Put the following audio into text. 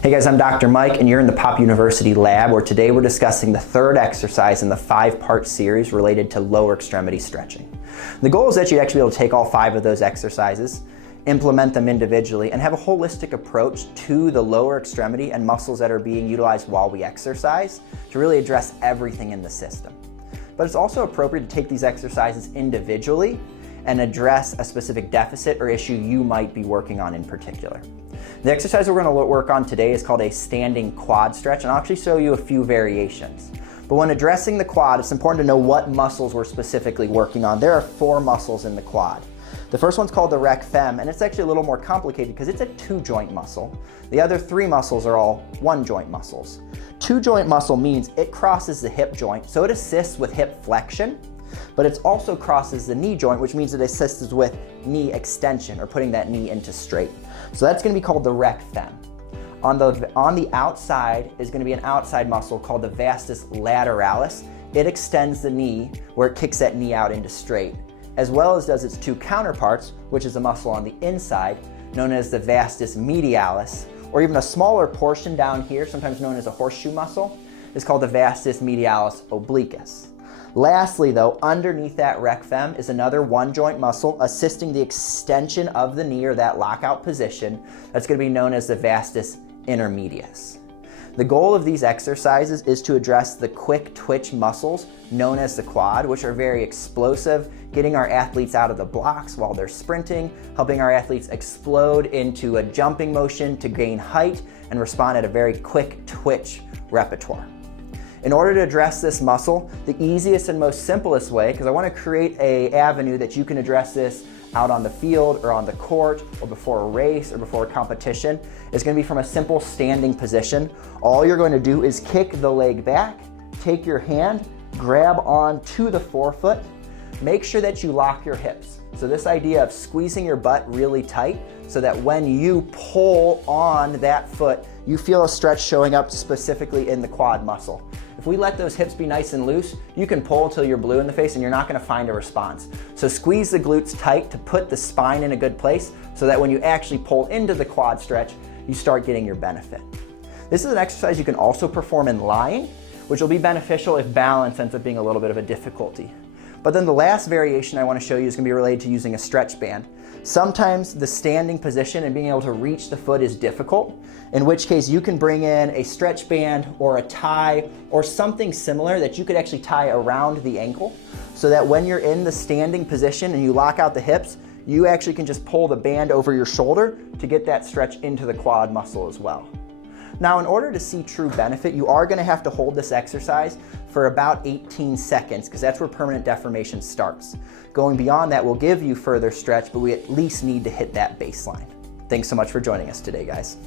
Hey guys, I'm Dr. Mike and you're in the Pop University lab, where today we're discussing the third exercise in the 5-part series related to lower extremity stretching. The goal is that you actually be able to take all 5 of those exercises, implement them individually, and have a holistic approach to the lower extremity and muscles that are being utilized while we exercise to really address everything in the system. But it's also appropriate to take these exercises individually and address a specific deficit or issue you might be working on in particular. The exercise we're going to work on today is called a standing quad stretch, and I'll actually show you a few variations. But when addressing the quad, it's important to know what muscles we're specifically working on. There are 4 muscles in the quad. The first one's called the rec fem, and it's actually a little more complicated because it's a 2-joint muscle. The other 3 muscles are all 1-joint muscles. 2-joint muscle means it crosses the hip joint, so it assists with hip flexion, but it also crosses the knee joint, which means it assists with knee extension or putting that knee into straight. So that's going to be called the rec fem. On the outside is going to be an outside muscle called the vastus lateralis. It extends the knee where it kicks that knee out into straight, as well as does its 2 counterparts, which is a muscle on the inside known as the vastus medialis, or even a smaller portion down here, sometimes known as a horseshoe muscle, is called the vastus medialis obliquus. Lastly though, underneath that rec fem is another 1-joint muscle assisting the extension of the knee, or that lockout position, that's going to be known as the vastus intermedius. The goal of these exercises is to address the quick twitch muscles known as the quad, which are very explosive, getting our athletes out of the blocks while they're sprinting, helping our athletes explode into a jumping motion to gain height and respond at a very quick twitch repertoire. In order to address this muscle, the easiest and most simplest way, because I want to create an avenue that you can address this out on the field or on the court or before a race or before a competition, is going to be from a simple standing position. All you're going to do is kick the leg back, take your hand, grab onto the forefoot, make sure that you lock your hips. So this idea of squeezing your butt really tight so that when you pull on that foot, you feel a stretch showing up specifically in the quad muscle. If we let those hips be nice and loose, you can pull until you're blue in the face and you're not going to find a response. So squeeze the glutes tight to put the spine in a good place so that when you actually pull into the quad stretch, you start getting your benefit. This is an exercise you can also perform in lying, which will be beneficial if balance ends up being a little bit of a difficulty. But then the last variation I want to show you is going to be related to using a stretch band. Sometimes the standing position and being able to reach the foot is difficult, in which case you can bring in a stretch band or a tie or something similar that you could actually tie around the ankle, so that when you're in the standing position and you lock out the hips, you actually can just pull the band over your shoulder to get that stretch into the quad muscle as well. Now, in order to see true benefit, you are going to have to hold this exercise for about 18 seconds because that's where permanent deformation starts. Going beyond that will give you further stretch, but we at least need to hit that baseline. Thanks so much for joining us today, guys.